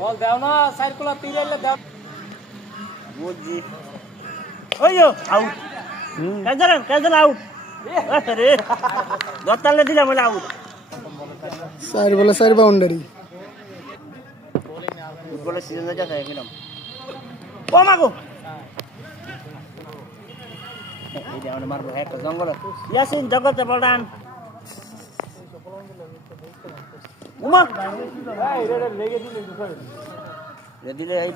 বল দাও না সাইকেল তিরাইলে দাও বুঝি ওইও আউট কাজল আউট আরে দতালে দিলাম বলে আউট 4 বলে 4 বাউন্ডারি ফুটবলের সিজন যাচ্ছে একদম ও মাগো এই দাও মারবো একটা জঙ্গল ইয়াসিন জগতে বলদান উমা এই রে লেগে দিলে এই